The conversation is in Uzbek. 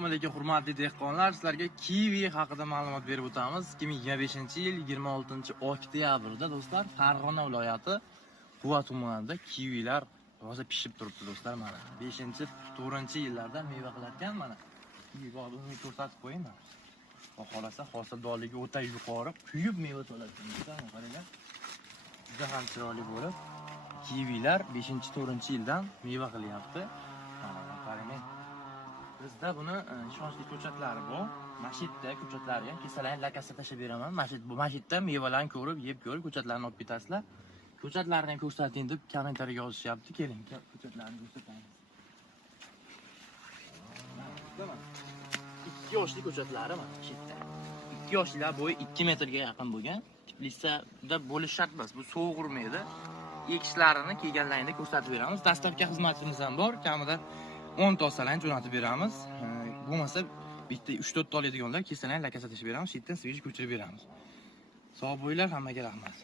Assalomu alaykum hurmatli dehqonlar, sizlarga kivi haqida ma'lumot berib o'tamiz. 2025-yil 26-oktyabrda do'stlar, Farg'ona viloyati Quva tumanida kivilar hozir pishib turibdi do'stlar. Mana 5-4-yillarda meva qilayotgan mana. Kivi bog'ini ko'rsatib qo'ying mana. Xohlasa hosildorligi o'ta yuqori, kuyib meva to'ladi. Qaranglar. Juda ham chiroyli bo'lib, kivilar 5-4-yildan meva qilyapti. Mana qarang. Bizda buni ishonchli ko'chatlari bor. Mashitda ko'chatlari ham kesalarni lakasida tashlab beraman. Bu mashitda mevalarni ko'rib, yeb ko'rib, ko'chatlarni olib ketasizlar. Ko'chatlarni ham ko'rsating deb kommentariyaga yozishyapti. Keling, ko'chatlarni ko'rsatamiz. 2 yoshli ko'chatlari mana mashitda. 2 yoshlilar bo'yi 2 metrga yaqin bo'lgan. Teplitsada bo'lish shart emas. Bu sovuqurmaydi. Ekishlarini kelganlaringda ko'rsatib beramiz. Dastlabki xizmatimiz ham bor. Kamida 10 ta olsalarni jo'natib beramiz. Bo'lmasa bitta 3-4 ta oladiganlar kesalarni lakasida tashlab beramiz. Shu yerdan sivij ko'chirib beramiz. Sog' bo'linglar, hammaga rahmat.